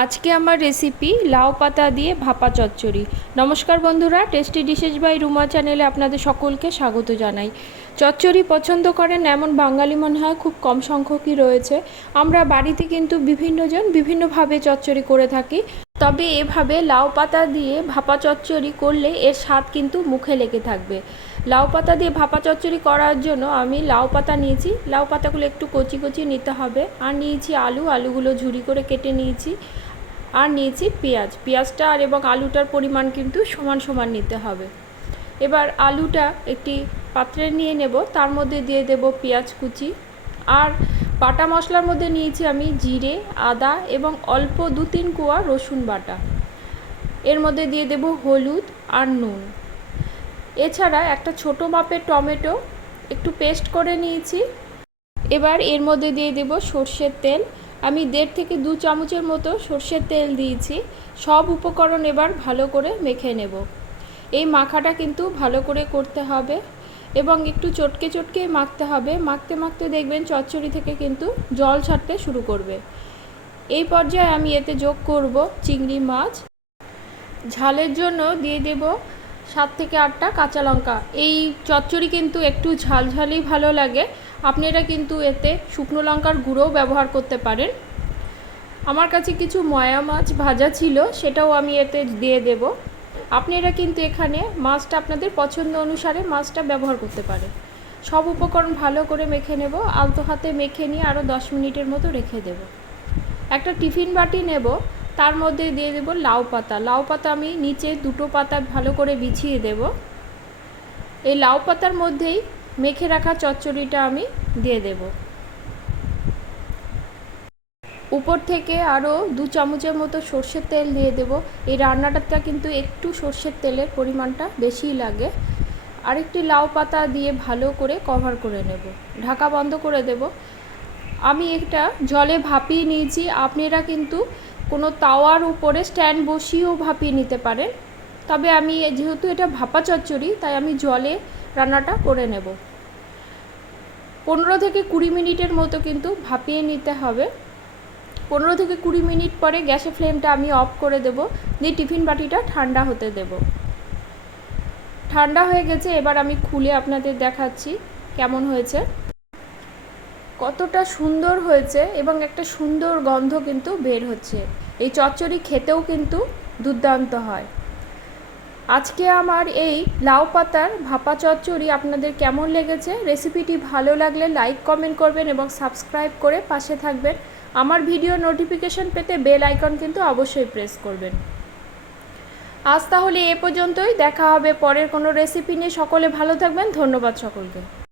আজকে আমার রেসিপি লাউ পাতা দিয়ে ভাপা চচ্চড়ি। নমস্কার বন্ধুরা, টেস্টি ডিশেস বাই রুমা চ্যানেলে আপনাদের সকলকে স্বাগত জানাই। চচ্চড়ি পছন্দ করেন এমন বাঙালি মনে হয় খুব কম সংখ্যকই রয়েছে। আমরা বাড়িতে কিন্তু বিভিন্নজন বিভিন্নভাবে চচ্চড়ি করে থাকি, তবে এভাবে লাউ পাতা দিয়ে ভাপা চচ্চড়ি করলে এর স্বাদ কিন্তু মুখে লেগে থাকবে। লাউ পাতা দিয়ে ভাপা চচ্চড়ি করার জন্য আমি লাউ পাতা নিয়েছি। লাউ পাতাগুলো একটু কচি কচি নিতে হবে। আর নিয়েছি আলুগুলো ঝুরি করে কেটে নিয়েছি। আর নিয়েছি পেঁয়াজটা আর এবং আলুটার পরিমাণ কিন্তু সমান সমান নিতে হবে। এবার আলুটা একটি পাত্রে নিয়ে নেব, তার মধ্যে দিয়ে দেব পেঁয়াজ কুচি। আর বাটা মশলার মধ্যে নিয়েছি আমি জিরে, আদা এবং অল্প 2-3 কোয়া রসুন বাটা। এর মধ্যে দিয়ে দেব হলুদ আর নুন। এছাড়া একটা ছোট মাপের টমেটো একটু পেস্ট করে নিয়েছি। এবার এর মধ্যে দিয়ে দেব সর্ষের তেল। আমি 1.5 থেকে 2 চামচের মতো সর্ষের তেল দিয়েছি। সব উপকরণ এবার ভালো করে মেখে নেব। এই মাখাটা কিন্তু ভালো করে করতে হবে এবং একটু চটকে চটকে মাখতে হবে। মাখতে মাখতে দেখবেন চচ্চড়ি থেকে কিন্তু জল ছাড়তে শুরু করবে। এই পর্যায়ে আমি এতে যোগ করব চিংড়ি মাছ। ঝালের জন্য দিয়ে দেব 7 থেকে 8টা কাঁচা লঙ্কা। এই চচ্চড়ি কিন্তু একটু ঝালঝালই ভালো লাগে। আপনারা কিন্তু এতে শুকনো লঙ্কার গুঁড়োও ব্যবহার করতে পারেন। আমার কাছে কিছু ময়া মাছ ভাজা ছিল, সেটাও আমি এতে দিয়ে দেব। আপনারা কিন্তু এখানে মাছটা আপনাদের পছন্দ অনুসারে মাছটা ব্যবহার করতে পারেন। সব উপকরণ ভালো করে মেখে নেব। আলতো হাতে মেখে নিয়ে আরও 10 মিনিটের মতো রেখে দেব। একটা টিফিন বাটি নেব, তার মধ্যে দিয়ে দেব লাউ পাতা আমি নিচে 2টো পাতা ভালো করে বিছিয়ে দেব। এই লাউ পাতার মধ্যেই মেখে রাখা চচ্চড়িটা আমি দিয়ে দেব। উপর থেকে আরও 2 চামচের মতো সর্ষের তেল দিয়ে দেব। এই রান্নাটা কিন্তু একটু সর্ষের তেলের পরিমাণটা বেশিই লাগে। আরেকটি লাউ পাতা দিয়ে ভালো করে কভার করে নেব, ঢাকা বন্ধ করে দেব। আমি এটা জলে ভাপিয়ে নিয়েছি। আপনারা কিন্তু কোনো তাওয়ার উপরে স্ট্যান্ড বসিয়েও ভাপিয়ে নিতে পারেন, তবে আমি যেহেতু এটা ভাপা চচ্চড়ি তাই আমি জলে রান্নাটা করে নেব। 15 থেকে 20 মিনিটের মতো কিন্তু ভাপিয়ে নিতে হবে। 15 থেকে 20 মিনিট পরে গ্যাসের ফ্লেমটা আমি অফ করে দেব, দিয়ে টিফিন বাটিটা ঠান্ডা হতে দেব। ঠান্ডা হয়ে গেছে, এবার আমি খুলে আপনাদের দেখাচ্ছি কেমন হয়েছে। কতটা সুন্দর হয়েছে এবং একটা সুন্দর গন্ধ কিন্তু বের হচ্ছে। এই চচ্চড়ি খেতেও কিন্তু দুর্দান্ত হয়। আজকে আমার এই লাউ পাতার ভাপা চচ্চড়ি আপনাদের কেমন লেগেছে? রেসিপিটি ভালো লাগলে লাইক কমেন্ট করবেন এবং সাবস্ক্রাইব করে পাশে থাকবেন। আমার ভিডিও নোটিফিকেশন পেতে বেল আইকন কিন্তু অবশ্যই প্রেস করবেন। আজ তাহলে এ পর্যন্তই, দেখা হবে পরের কোনো রেসিপি নিয়ে। সকলে ভালো থাকবেন। ধন্যবাদ সকলকে।